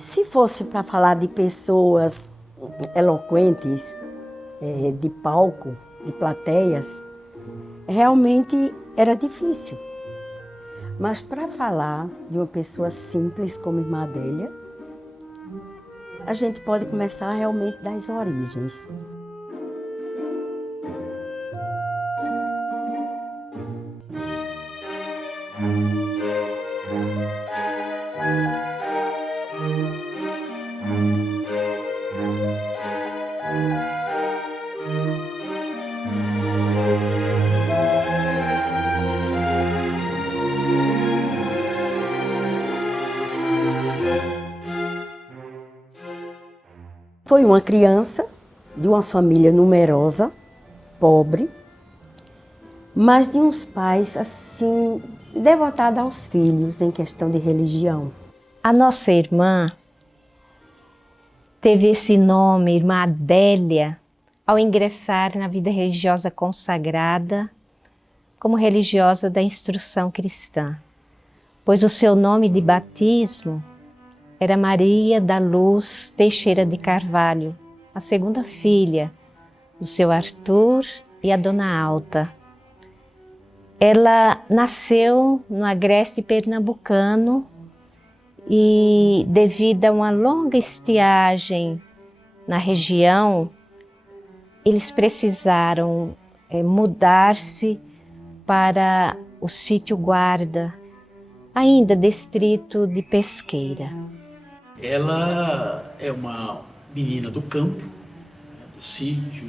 Se fosse para falar de pessoas eloquentes, de palco, de plateias, realmente era difícil. Mas para falar de uma pessoa simples como Irmã Adélia, a gente pode começar realmente das origens. Foi uma criança de uma família numerosa, pobre, mas de uns pais assim devotados aos filhos em questão de religião. A nossa irmã teve esse nome, Irmã Adélia, ao ingressar na vida religiosa consagrada como religiosa da instrução cristã, pois o seu nome de batismo era Maria da Luz Teixeira de Carvalho, a segunda filha do seu Arthur e a Dona Alta. Ela nasceu no agreste pernambucano e, devido a uma longa estiagem na região, eles precisaram mudar-se para o sítio Guarda, ainda distrito de Pesqueira. Ela é uma menina do campo, do sítio,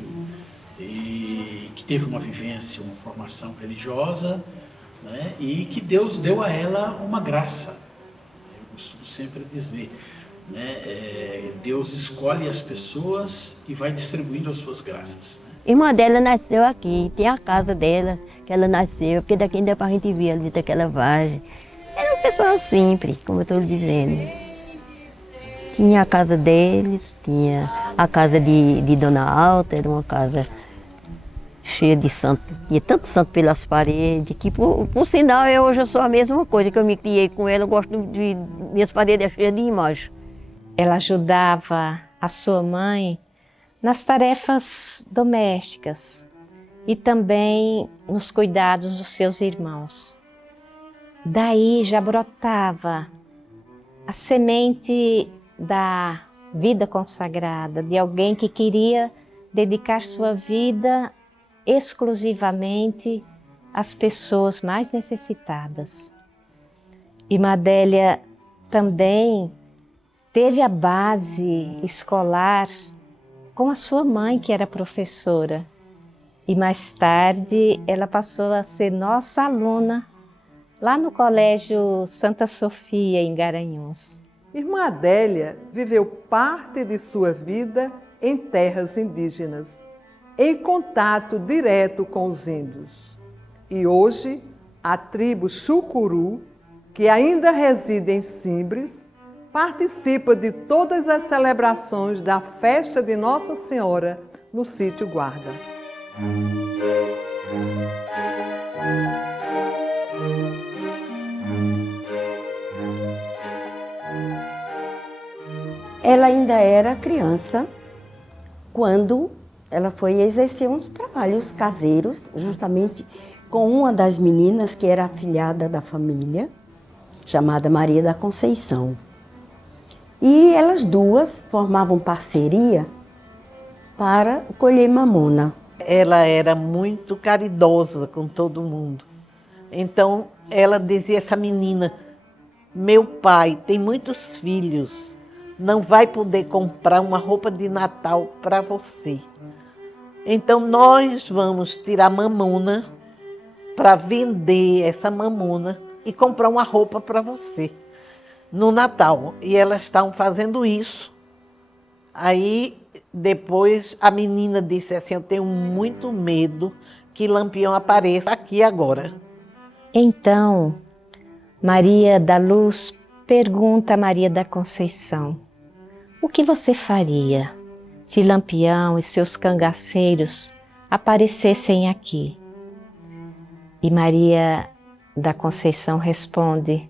e que teve uma vivência, uma formação religiosa, né, e que Deus deu a ela uma graça. Eu costumo sempre dizer, né, Deus escolhe as pessoas e vai distribuindo as suas graças. Irmã dela nasceu aqui, tem a casa dela que ela nasceu, porque daqui ainda para a gente ver ali daquela vargem. Era um pessoal simples, como eu estou lhe dizendo. Tinha a casa deles, tinha a casa de Dona Alta, era uma casa cheia de santo, tinha tanto santo pelas paredes, que por sinal hoje eu sou a mesma coisa, que eu me criei com ela, eu gosto de minhas paredes cheias de imagens. Ela ajudava a sua mãe nas tarefas domésticas e também nos cuidados dos seus irmãos. Daí já brotava a semente da vida consagrada, de alguém que queria dedicar sua vida exclusivamente às pessoas mais necessitadas. Irmã Adélia também teve a base escolar com a sua mãe, que era professora, e mais tarde ela passou a ser nossa aluna lá no Colégio Santa Sofia, em Garanhuns. Irmã Adélia viveu parte de sua vida em terras indígenas, em contato direto com os índios. E hoje, a tribo Chucuru, que ainda reside em Simbres, participa de todas as celebrações da festa de Nossa Senhora no sítio Guarda. Ela ainda era criança quando ela foi exercer uns trabalhos caseiros, justamente com uma das meninas que era afilhada da família, chamada Maria da Conceição. E elas duas formavam parceria para colher mamona. Ela era muito caridosa com todo mundo. Então ela dizia a essa menina: meu pai tem muitos filhos, não vai poder comprar uma roupa de Natal para você. Então nós vamos tirar mamona para vender essa mamona e comprar uma roupa para você no Natal. E elas estavam fazendo isso. Aí depois a menina disse assim: eu tenho muito medo que Lampião apareça aqui agora. Então Maria da Luz pergunta a Maria da Conceição: o que você faria se Lampião e seus cangaceiros aparecessem aqui? E Maria da Conceição responde: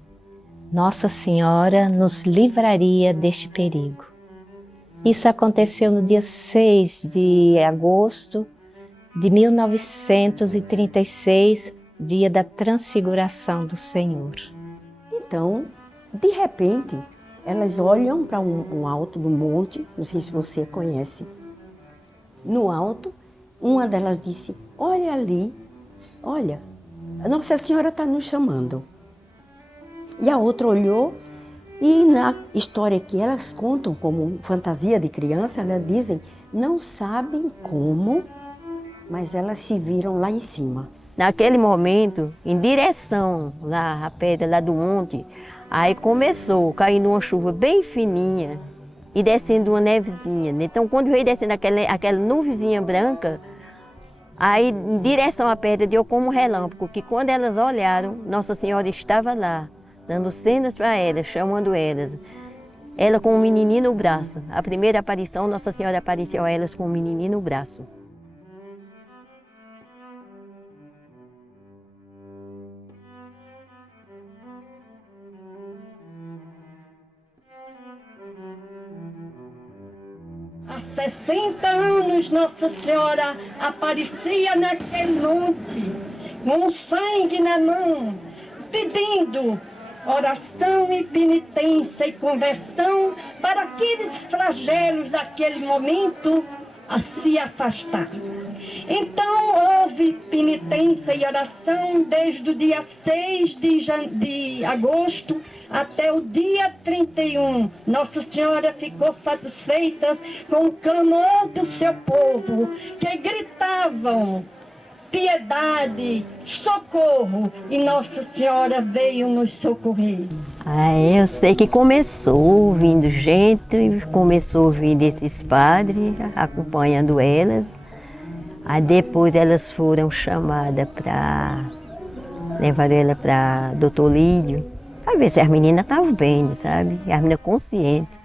Nossa Senhora nos livraria deste perigo. Isso aconteceu no dia 6 de agosto de 1936, dia da transfiguração do Senhor. Então, de repente, elas olham para um alto do monte, não sei se você conhece. No alto, uma delas disse, olha ali, olha, a Nossa Senhora está nos chamando. E a outra olhou e na história que elas contam como fantasia de criança, elas dizem, não sabem como, mas elas se viram lá em cima. Naquele momento, em direção lá, a pedra lá do monte, aí começou caindo uma chuva bem fininha e descendo uma nevezinha. Então, quando veio descendo aquela nuvenzinha branca, aí em direção à pedra deu como um relâmpago, que quando elas olharam, Nossa Senhora estava lá, dando cenas para elas, chamando elas. Ela com um menininho no braço. A primeira aparição, Nossa Senhora apareceu a elas com um menininho no braço. Há 60 anos Nossa Senhora aparecia naquele monte, com o sangue na mão, pedindo oração e penitência e conversão para aqueles flagelos daquele momento a se afastar. Então houve penitência e oração desde o dia 6 de agosto até o dia 31. Nossa Senhora ficou satisfeita com o clamor do seu povo, que gritavam piedade, socorro, e Nossa Senhora veio nos socorrer. Eu sei que começou vindo gente, começou vindo esses padres acompanhando elas. Aí depois elas foram chamadas para levar ela para Doutor Lídio, para ver se as meninas estavam bem, sabe? As meninas conscientes.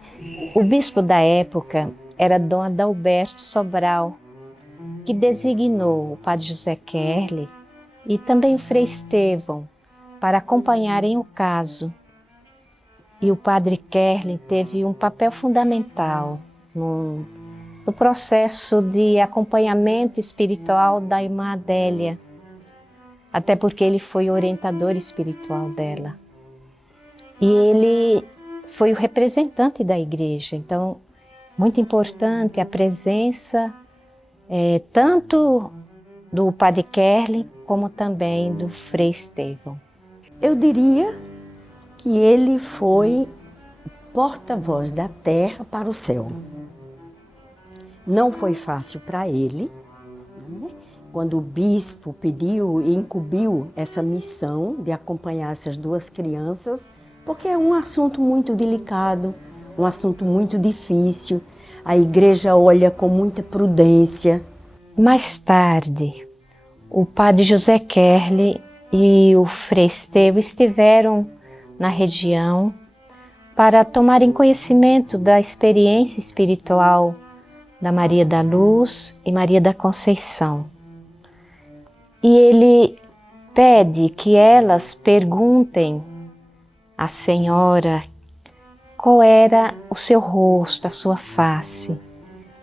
O bispo da época era Dom Adalberto Sobral, que designou o padre José Kerley e também o Frei Estevão para acompanharem o caso. E o padre Kerley teve um papel fundamental no processo de acompanhamento espiritual da irmã Adélia, até porque ele foi orientador espiritual dela. E ele foi o representante da igreja, então muito importante a presença tanto do padre Kerley como também do Frei Estevão. Eu diria que ele foi porta-voz da terra para o céu. Não foi fácil para ele, né? Quando o bispo pediu e incumbiu essa missão de acompanhar essas duas crianças, porque é um assunto muito delicado, um assunto muito difícil. A igreja olha com muita prudência. Mais tarde, o padre José Kerley e o Frei Estevão estiveram na região para tomarem conhecimento da experiência espiritual da Maria da Luz e Maria da Conceição. E ele pede que elas perguntem à Senhora qual era o seu rosto, a sua face.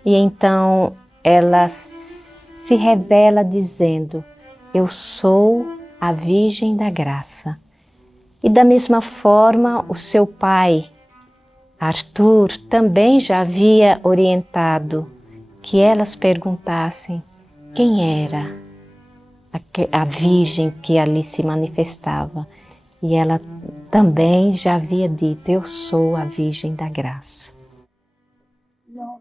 E então ela se revela dizendo, eu sou a Virgem da Graça. E da mesma forma, o seu pai, Arthur, também já havia orientado que elas perguntassem quem era a Virgem que ali se manifestava. E ela também já havia dito, eu sou a Virgem da Graça. Não,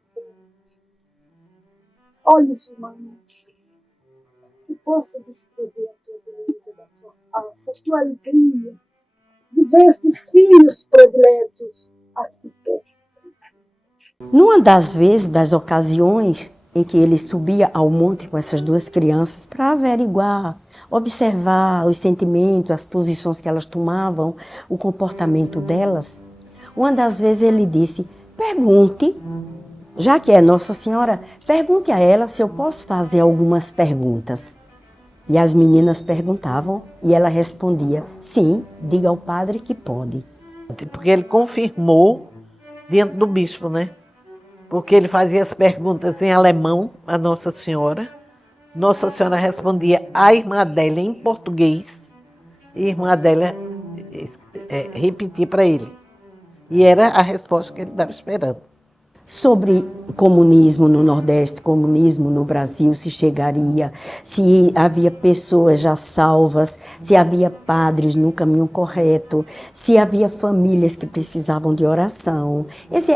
olha, irmã, que possa descrever a tua beleza, da tua alça, a tua alegria de ver esses filhos prediletos aqui perto. Numa das vezes, das ocasiões em que ele subia ao monte com essas duas crianças para averiguar, observar os sentimentos, as posições que elas tomavam, o comportamento delas, uma das vezes ele disse, pergunte, já que é Nossa Senhora, pergunte a ela se eu posso fazer algumas perguntas. E as meninas perguntavam e ela respondia, sim, diga ao padre que pode. Porque ele confirmou diante do bispo, né? Porque ele fazia as perguntas em alemão a Nossa Senhora. Nossa Senhora respondia à irmã Adélia em português e a irmã Adélia repetia para ele. E era a resposta que ele estava esperando. Sobre comunismo no Nordeste, comunismo no Brasil, se chegaria, se havia pessoas já salvas, se havia padres no caminho correto, se havia famílias que precisavam de oração.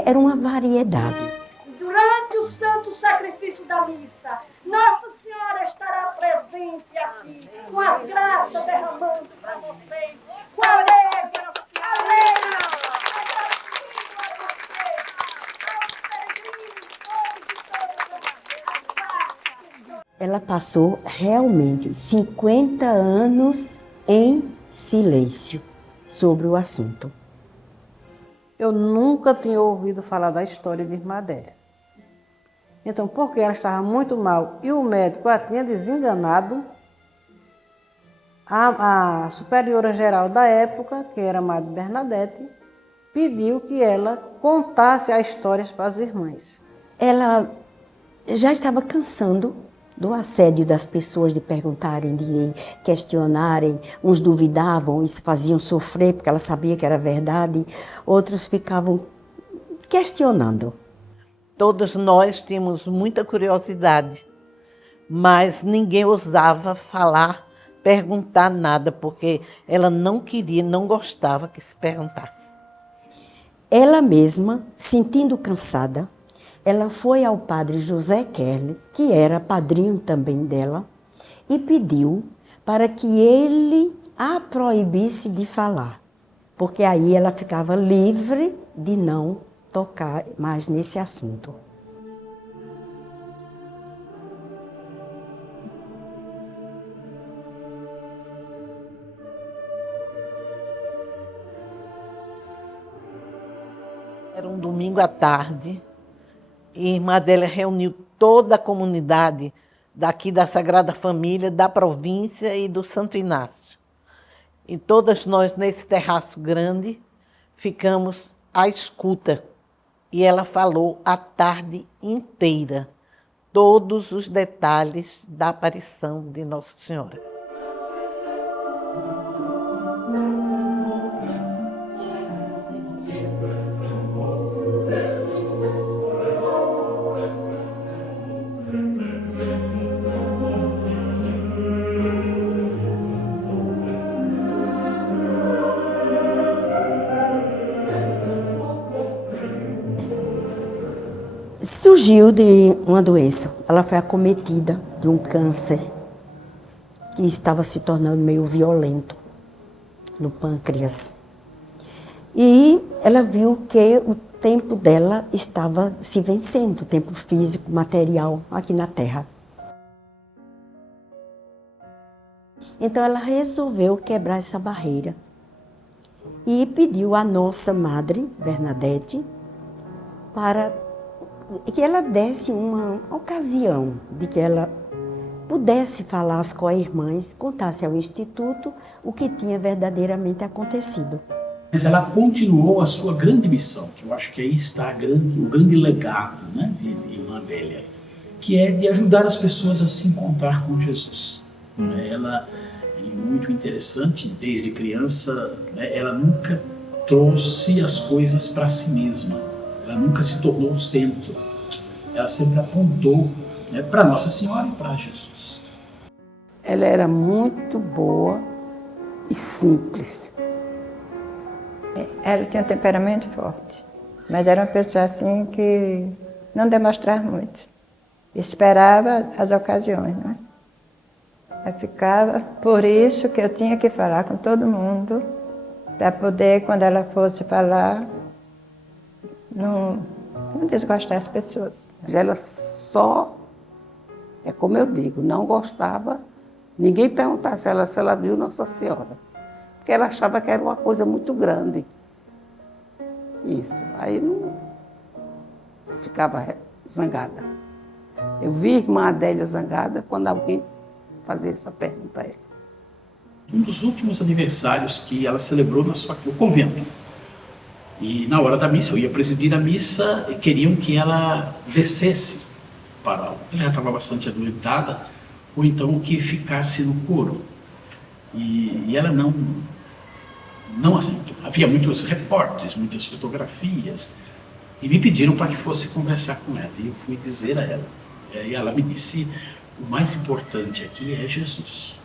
Era uma variedade. Durante o santo sacrifício da missa, Nossa Senhora estará presente aqui, com as graças derramando para vocês, com a alegria, Ela passou realmente 50 anos em silêncio sobre o assunto. Eu nunca tinha ouvido falar da história de Irmã Adélia. Então, porque ela estava muito mal e o médico a tinha desenganado, a superiora geral da época, que era a Madre Bernadette, pediu que ela contasse as histórias para as irmãs. Ela já estava cansando do assédio das pessoas de perguntarem, de questionarem. Uns duvidavam e se faziam sofrer porque ela sabia que era verdade. Outros ficavam questionando. Todos nós tínhamos muita curiosidade, mas ninguém ousava falar, perguntar nada, porque ela não queria, não gostava que se perguntasse. Ela mesma, sentindo cansada, ela foi ao padre José Kerle, que era padrinho também dela, e pediu para que ele a proibisse de falar, porque aí ela ficava livre de não tocar mais nesse assunto. Era um domingo à tarde, e a irmã Adélia reuniu toda a comunidade daqui da Sagrada Família, da província e do Santo Inácio. E todas nós, nesse terraço grande, ficamos à escuta. E ela falou a tarde inteira todos os detalhes da aparição de Nossa Senhora. Surgiu de uma doença. Ela foi acometida de um câncer que estava se tornando meio violento no pâncreas. E ela viu que o tempo dela estava se vencendo, o tempo físico, material, aqui na Terra. Então ela resolveu quebrar essa barreira e pediu à nossa Madre Bernadette para que ela desse uma ocasião de que ela pudesse falar às co-irmãs, contasse ao Instituto o que tinha verdadeiramente acontecido. Mas ela continuou a sua grande missão, que eu acho que aí está o grande legado, né, de Irmã Adélia, que é de ajudar as pessoas a se encontrar com Jesus. Ela é muito interessante, desde criança, né, ela nunca trouxe as coisas para si mesma. Ela nunca se tornou o centro. Ela sempre apontou, né, para Nossa Senhora e para Jesus. Ela era muito boa e simples. Ela tinha um temperamento forte, mas era uma pessoa assim que não demonstrava muito. Esperava as ocasiões, né? Eu ficava, por isso que eu tinha que falar com todo mundo, para poder, quando ela fosse falar, não desgostar as pessoas. Ela só, é como eu digo, não gostava, ninguém perguntasse a ela se ela viu Nossa Senhora, porque ela achava que era uma coisa muito grande. Isso, aí não ficava zangada. Eu vi a Irmã Adélia zangada quando alguém fazia essa pergunta a ela. Um dos últimos aniversários que ela celebrou no convento E na hora da missa, eu ia presidir a missa, e queriam que ela descesse para... Ela já estava bastante adoentada, ou então que ficasse no coro. E ela não assim, havia muitos repórteres, muitas fotografias, e me pediram para que fosse conversar com ela. E eu fui dizer a ela. E ela me disse, o mais importante aqui é Jesus.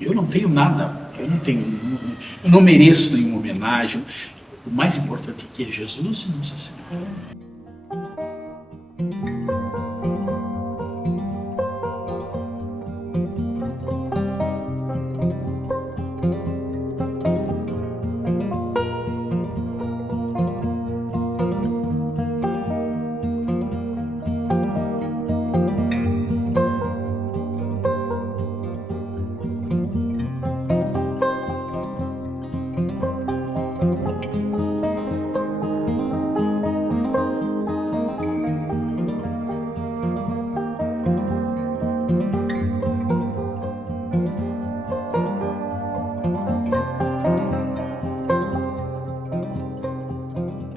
Eu não tenho nada, eu não mereço nenhuma homenagem. O mais importante aqui é Jesus e Nossa Senhora.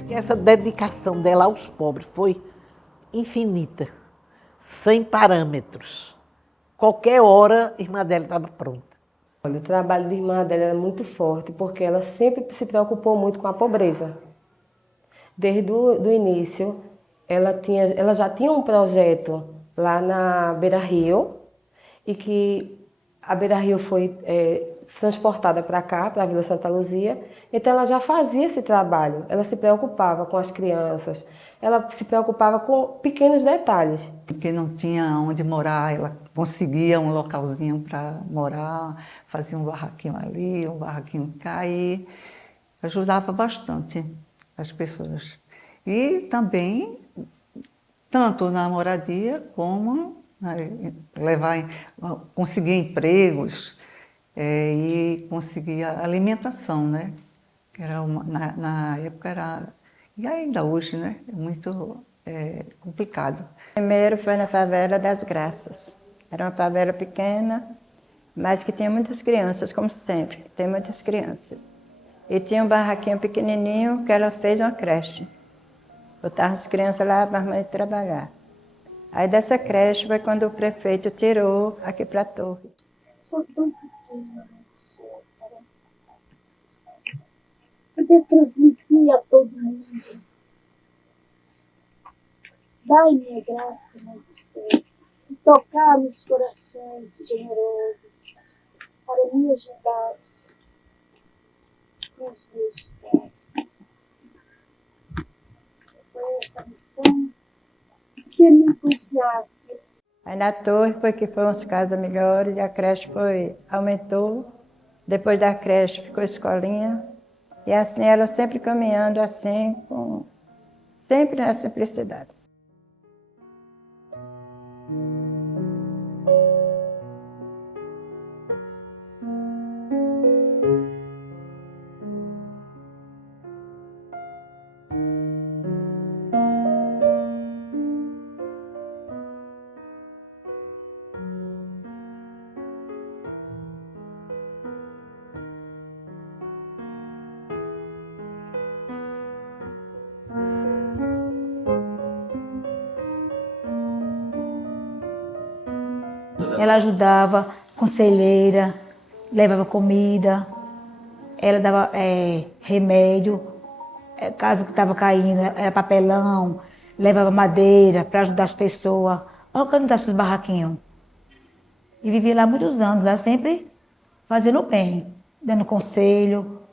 Essa dedicação dela aos pobres foi infinita, sem parâmetros. Qualquer hora, a irmã dela estava pronta. Olha, o trabalho de irmã dela era muito forte, porque ela sempre se preocupou muito com a pobreza. Desde o início, ela já tinha um projeto lá na Beira Rio, e que a Beira Rio foi transportada para cá, para a Vila Santa Luzia. Então ela já fazia esse trabalho, ela se preocupava com as crianças, ela se preocupava com pequenos detalhes. Porque não tinha onde morar, ela conseguia um localzinho para morar, fazia um barraquinho ali, um barraquinho cá, e ajudava bastante as pessoas. E também, tanto na moradia como conseguir empregos, e conseguir a alimentação, né? Que era na época era, e ainda hoje, né? É muito complicado. Primeiro foi na favela das Graças. Era uma favela pequena, mas que tinha muitas crianças, como sempre, tem muitas crianças. E tinha um barraquinho pequenininho que ela fez uma creche. Botava as crianças lá para as mães trabalhar. Aí dessa creche foi quando o prefeito tirou aqui para a Torre. Sou tão pequena no céu, cara. Poder transmitir a todo mundo. Dai minha graça, Mãe do céu, de tocar nos corações generosos, para me ajudar com os meus pés. Foi esta missão que me confiaste. Aí na Torre foi que foram as casas melhores, e a creche aumentou. Depois da creche ficou escolinha. E assim ela sempre caminhando assim, sempre na simplicidade. Ela ajudava, conselheira, levava comida, ela dava remédio, caso que estava caindo, era papelão, levava madeira para ajudar as pessoas a organizar seus barraquinhos. E vivia lá muitos anos, lá sempre fazendo bem, dando conselho,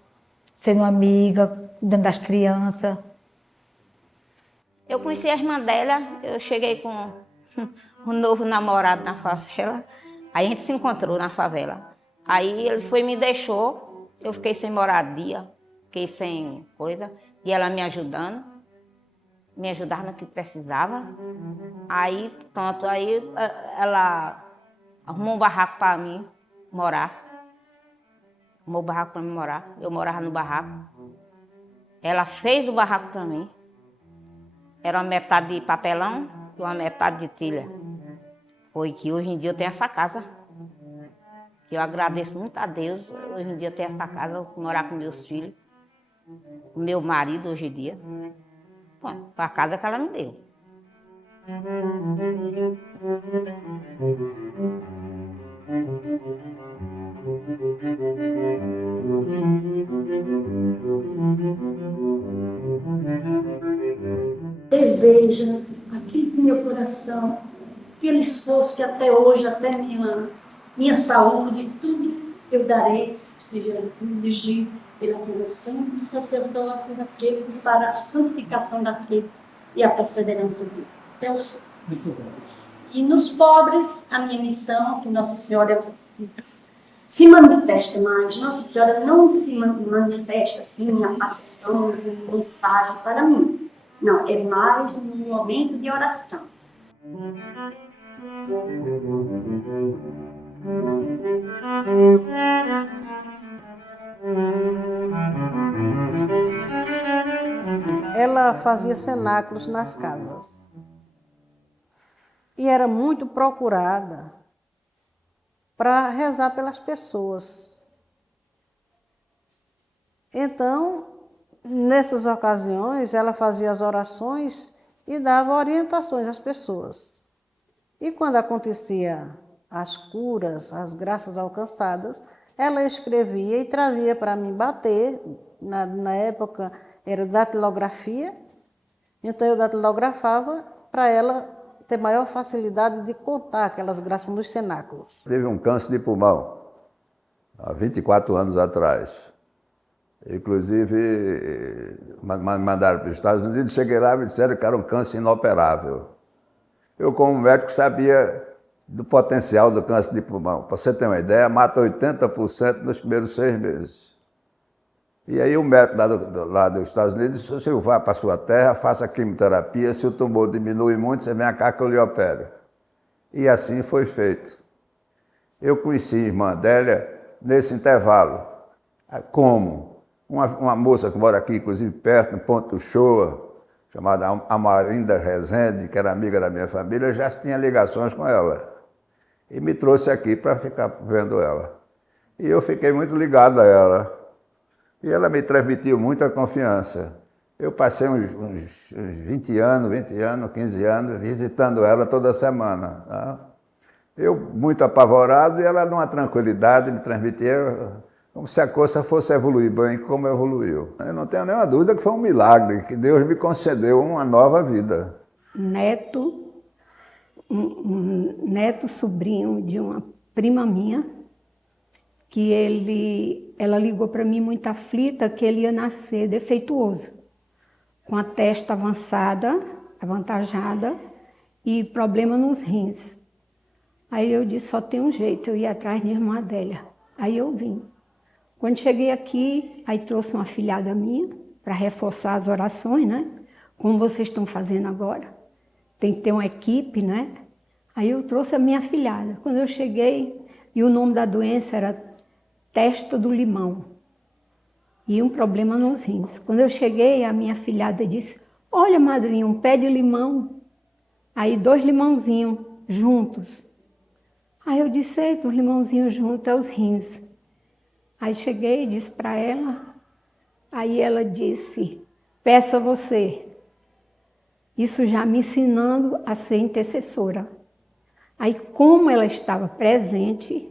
sendo amiga, cuidando das crianças. Eu conheci a irmã dela, eu cheguei com um novo namorado na favela, aí a gente se encontrou na favela. Aí ele foi e me deixou, eu fiquei sem moradia, fiquei sem coisa, e ela me ajudava no que precisava. Aí pronto, aí ela arrumou um barraco para mim morar. Arrumou um barraco para mim morar, eu morava no barraco. Ela fez o barraco para mim. Era uma metade de papelão e uma metade de telha. Foi que hoje em dia eu tenho essa casa. Que eu agradeço muito a Deus. Hoje em dia eu tenho essa casa, eu vou morar com meus filhos. o meu marido hoje em dia, para a casa que ela me deu. Deseja aqui no meu coração aquele esforço que até hoje, até minha saúde, tudo eu darei, se Jesus exigir pela conversão do sacerdote daquele para a santificação daquele e a perseverança dele. Muito bom. E nos pobres, a minha missão, que Nossa Senhora se manifesta mais. Nossa Senhora não se manifesta assim em aparição, em mensagem para mim. Não, é mais no momento de oração. Ela fazia cenáculos nas casas. E era muito procurada para rezar pelas pessoas. Então, nessas ocasiões, ela fazia as orações e dava orientações às pessoas. E quando acontecia as curas, as graças alcançadas, ela escrevia e trazia para mim bater. Na época era datilografia, então eu datilografava para ela ter maior facilidade de contar aquelas graças nos cenáculos. Teve um câncer de pulmão, há 24 anos atrás. Inclusive, mandaram para os Estados Unidos, cheguei lá e me disseram que era um câncer inoperável. Eu, como médico, sabia do potencial do câncer de pulmão. Para você ter uma ideia, mata 80% nos primeiros 6 meses. E aí o médico lá dos Estados Unidos disse, você vá para a sua terra, faça quimioterapia, se o tumor diminui muito, você vem cá que eu lhe opero. E assim foi feito. Eu conheci a irmã Adélia nesse intervalo. Como? Uma moça que mora aqui, inclusive perto, no Ponto do Shoa, chamada Amarinda Rezende, que era amiga da minha família, eu já tinha ligações com ela. E me trouxe aqui para ficar vendo ela. E eu fiquei muito ligado a ela. E ela me transmitiu muita confiança. Eu passei uns 20 anos, 15 anos, visitando ela toda semana. Tá? Eu muito apavorado e ela numa tranquilidade me transmitia como se a coisa fosse evoluir bem, como evoluiu. Eu não tenho nenhuma dúvida que foi um milagre, que Deus me concedeu uma nova vida. Neto, um neto sobrinho de uma prima minha, que ela ligou para mim muito aflita que ele ia nascer defeituoso, com a testa avantajada e problema nos rins. Aí eu disse, só tem um jeito, eu ia atrás de irmã Adélia. Aí eu vim. Quando cheguei aqui, aí trouxe uma afilhada minha para reforçar as orações, né? Como vocês estão fazendo agora. Tem que ter uma equipe, né? Aí eu trouxe a minha afilhada. Quando eu cheguei, e o nome da doença era testa do limão e um problema nos rins. Quando eu cheguei, a minha afilhada disse, olha, madrinha, um pé de limão. Aí 2 limãozinhos juntos. Aí eu disse, eita, os limãozinhos juntos é os rins. Aí cheguei e disse para ela, aí ela disse, peça você. Isso já me ensinando a ser intercessora. Aí como ela estava presente,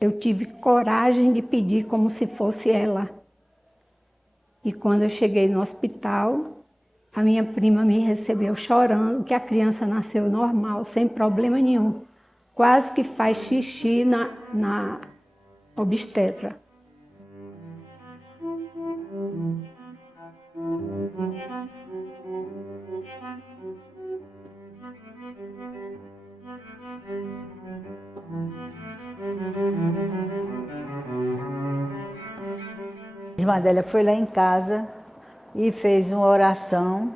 eu tive coragem de pedir como se fosse ela. E quando eu cheguei no hospital, a minha prima me recebeu chorando, que a criança nasceu normal, sem problema nenhum. Quase que faz xixi na obstetra. A irmã Adélia foi lá em casa e fez uma oração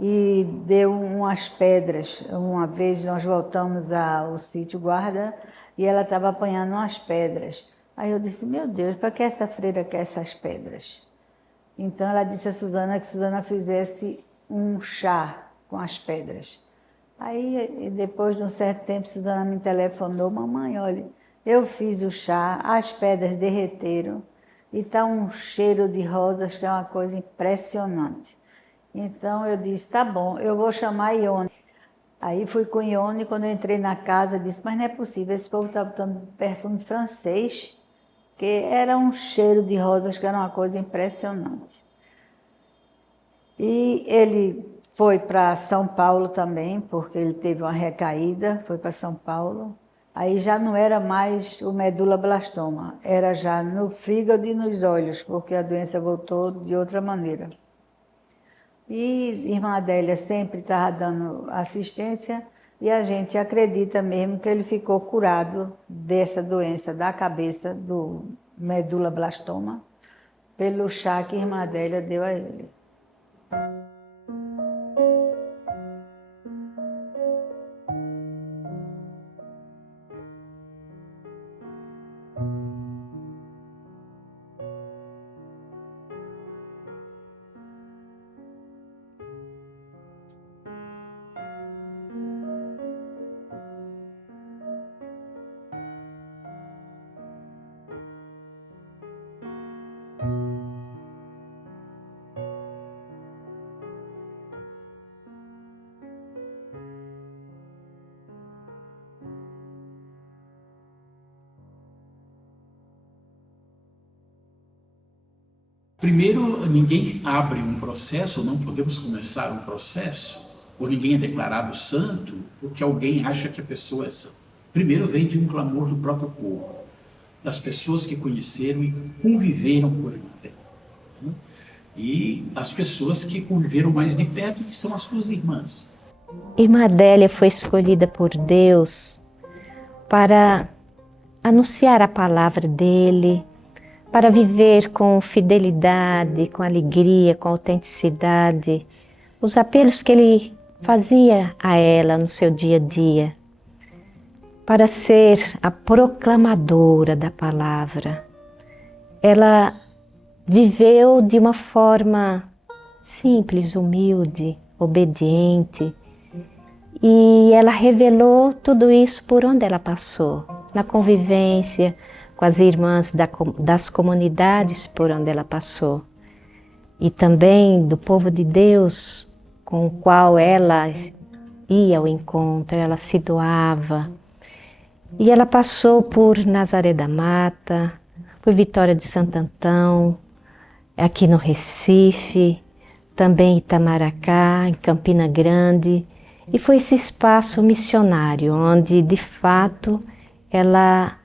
e deu umas pedras. Uma vez nós voltamos ao sítio Guarda e ela estava apanhando umas pedras. Aí eu disse, meu Deus, para que essa freira quer essas pedras? Então ela disse a Suzana que Suzana fizesse um chá com as pedras. Aí depois de um certo tempo Suzana me telefonou, mamãe, olha, eu fiz o chá, as pedras derreteram e está um cheiro de rosas que é uma coisa impressionante. Então eu disse, tá bom, eu vou chamar Ione. Aí fui com Ione, quando eu entrei na casa, disse, mas não é possível, esse povo está botando perfume francês, que era um cheiro de rosas que era uma coisa impressionante. E ele foi para São Paulo também, porque ele teve uma recaída, foi para São Paulo. Aí já não era mais o medulablastoma, era já no fígado e nos olhos, porque a doença voltou de outra maneira. E irmã Adélia sempre estava dando assistência e a gente acredita mesmo que ele ficou curado dessa doença da cabeça, do medulablastoma, pelo chá que a irmã Adélia deu a ele. Primeiro, ninguém abre um processo, ou não podemos começar um processo, ou ninguém é declarado santo, porque alguém acha que a pessoa é santa. Primeiro vem de um clamor do próprio povo, das pessoas que conheceram e conviveram por ele. E as pessoas que conviveram mais de perto, que são as suas irmãs. Irmã Adélia foi escolhida por Deus para anunciar a palavra dele, para viver com fidelidade, com alegria, com autenticidade, os apelos que ele fazia a ela no seu dia a dia, para ser a proclamadora da palavra. Ela viveu de uma forma simples, humilde, obediente, e ela revelou tudo isso por onde ela passou, na convivência com as irmãs das comunidades por onde ela passou, e também do povo de Deus com o qual ela ia ao encontro, ela se doava. E ela passou por Nazaré da Mata, por Vitória de Santo Antão, aqui no Recife, também em Itamaracá, em Campina Grande, e foi esse espaço missionário onde, de fato, ela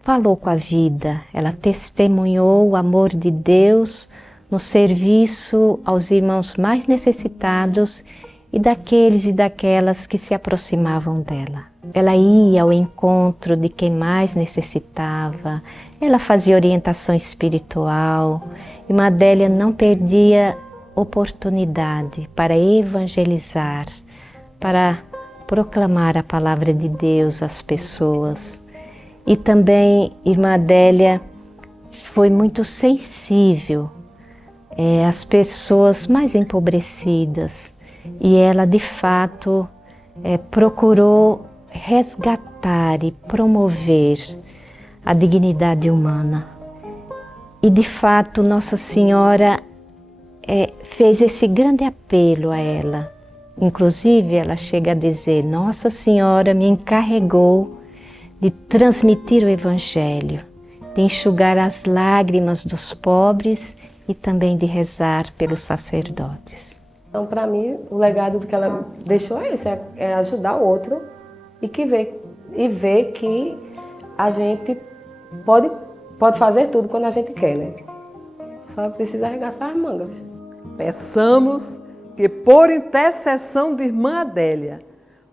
falou com a vida, ela testemunhou o amor de Deus no serviço aos irmãos mais necessitados e daqueles e daquelas que se aproximavam dela. Ela ia ao encontro de quem mais necessitava, ela fazia orientação espiritual, e Irmã Adélia não perdia oportunidade para evangelizar, para proclamar a palavra de Deus às pessoas. E também Irmã Adélia foi muito sensível às pessoas mais empobrecidas, e ela de fato procurou resgatar e promover a dignidade humana. E de fato Nossa Senhora fez esse grande apelo a ela. Inclusive ela chega a dizer: Nossa Senhora me encarregou de transmitir o Evangelho, de enxugar as lágrimas dos pobres e também de rezar pelos sacerdotes. Então, para mim, o legado que ela deixou é esse, é ajudar o outro e ver que a gente pode fazer tudo quando a gente quer, né? Só precisa arregaçar as mangas. Peçamos que, por intercessão de Irmã Adélia,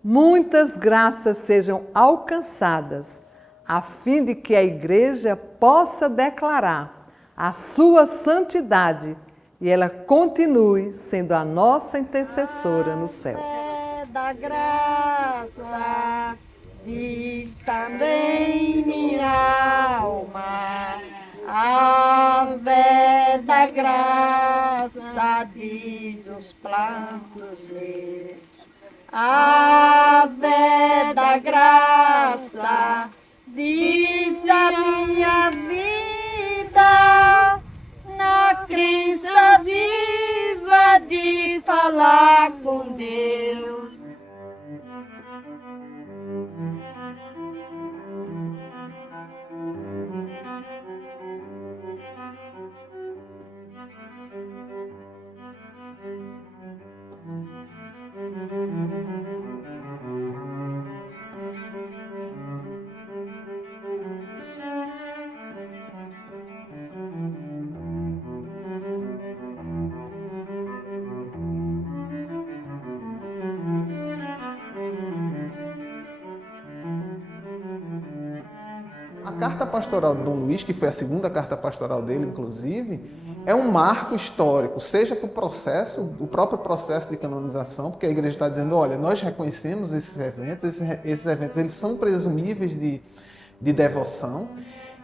muitas graças sejam alcançadas, a fim de que a Igreja possa declarar a sua santidade e ela continue sendo a nossa intercessora no céu. Da graça, diz também minha alma, Ave da graça, diz os plantos meus. Ave da graça, diz a minha vida, confiar na crença viva de falar com Deus. A carta pastoral de Dom Luís, que foi a segunda carta pastoral dele, inclusive, é um marco histórico, seja para o próprio processo de canonização, porque a igreja está dizendo, olha, nós reconhecemos esses eventos eles são presumíveis de devoção,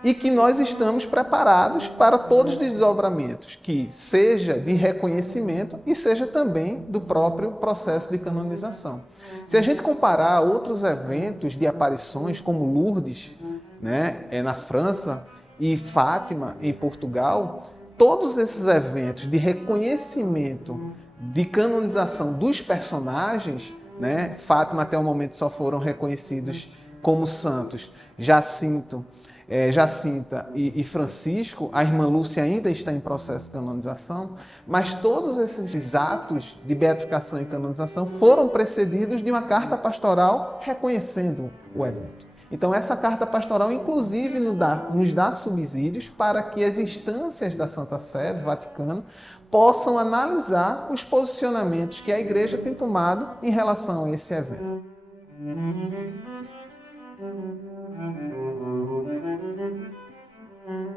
e que nós estamos preparados para todos os desdobramentos, que seja de reconhecimento e seja também do próprio processo de canonização. Se a gente comparar outros eventos de aparições, como Lourdes, né, na França, e Fátima, em Portugal, todos esses eventos de reconhecimento, de canonização dos personagens, né, Fátima até o momento só foram reconhecidos como santos, Jacinta e Francisco, a irmã Lúcia ainda está em processo de canonização, mas todos esses atos de beatificação e canonização foram precedidos de uma carta pastoral reconhecendo o evento. Então essa carta pastoral, inclusive, nos dá subsídios para que as instâncias da Santa Sé, do Vaticano, possam analisar os posicionamentos que a Igreja tem tomado em relação a esse evento.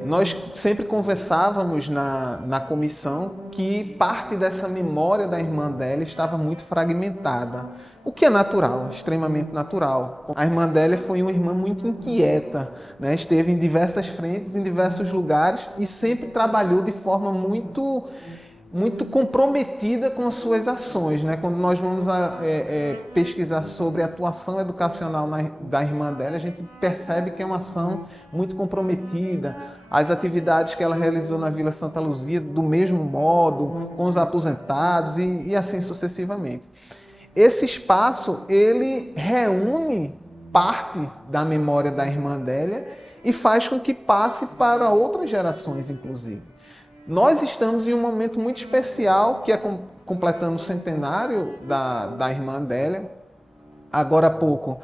Nós sempre conversávamos na comissão que parte dessa memória da irmã Adélia estava muito fragmentada, o que é natural, extremamente natural. A irmã Adélia foi uma irmã muito inquieta, né? Esteve em diversas frentes, em diversos lugares e sempre trabalhou de forma muito comprometida com as suas ações, né? Quando nós vamos pesquisar sobre a atuação educacional da irmã Adélia, a gente percebe que é uma ação muito comprometida. As atividades que ela realizou na Vila Santa Luzia, do mesmo modo, com os aposentados e assim sucessivamente. Esse espaço, ele reúne parte da memória da irmã Adélia e faz com que passe para outras gerações, inclusive. Nós estamos em um momento muito especial, que é completando o centenário da irmã Adélia. Agora há pouco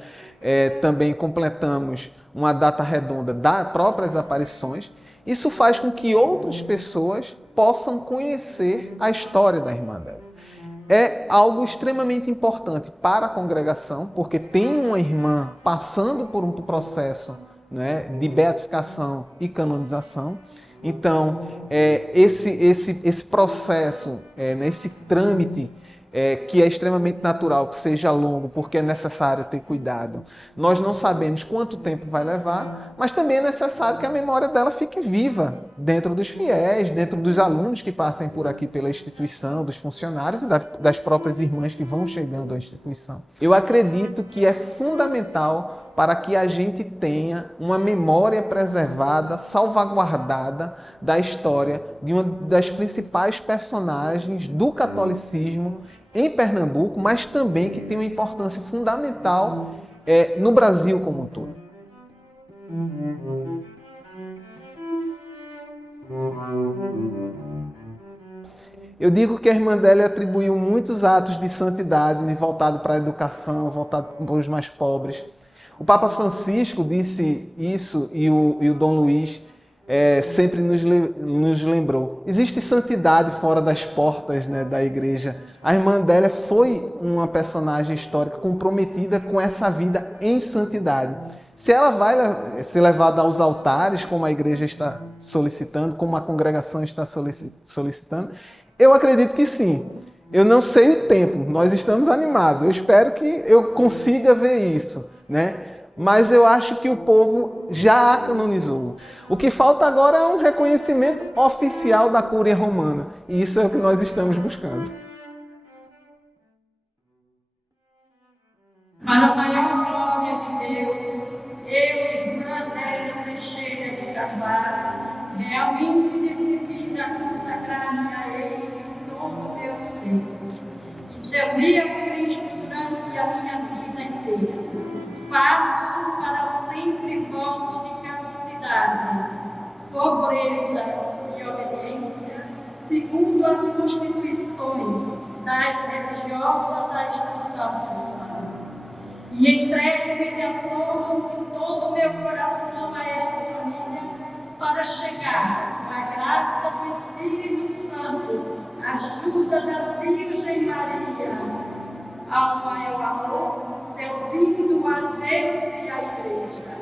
também completamos uma data redonda das próprias aparições. Isso faz com que outras pessoas possam conhecer a história da irmã Adélia. É algo extremamente importante para a congregação, porque tem uma irmã passando por um processo, né, de beatificação e canonização. Então, esse processo, esse trâmite, que é extremamente natural, que seja longo, porque é necessário ter cuidado. Nós não sabemos quanto tempo vai levar, mas também é necessário que a memória dela fique viva dentro dos fiéis, dentro dos alunos que passem por aqui pela instituição, dos funcionários e das próprias irmãs que vão chegando à instituição. Eu acredito que é fundamental para que a gente tenha uma memória preservada, salvaguardada da história de uma das principais personagens do catolicismo em Pernambuco, mas também que tem uma importância fundamental no Brasil como um todo. Eu digo que a irmã Adélia atribuiu muitos atos de santidade voltado para a educação, voltado para os mais pobres. O Papa Francisco disse isso e o Dom Luís sempre nos lembrou. Existe santidade fora das portas, né, da igreja. A irmã Adélia foi uma personagem histórica comprometida com essa vida em santidade. Se ela vai ser levada aos altares, como a igreja está solicitando, como a congregação está solicitando, eu acredito que sim. Eu não sei o tempo, nós estamos animados. Eu espero que eu consiga ver isso, né? Mas eu acho que o povo já a canonizou. O que falta agora é um reconhecimento oficial da Cúria Romana. E isso é o que nós estamos buscando. Para a maior glória de Deus, eu, irmã Adélia Teixeira de Carvalho, realmente decidida a consagrar-me a Ele em todo o meu ser e servir a Cristo durante a minha vida inteira. Faço para sempre voto de castidade, pobreza e obediência, segundo as constituições das religiosas da instrução cristã. E entrego-me com todo o meu coração a esta família, para chegar, com a graça do Espírito Santo, ajuda da Virgem Maria, ao maior amor, servindo a Deus e à Igreja.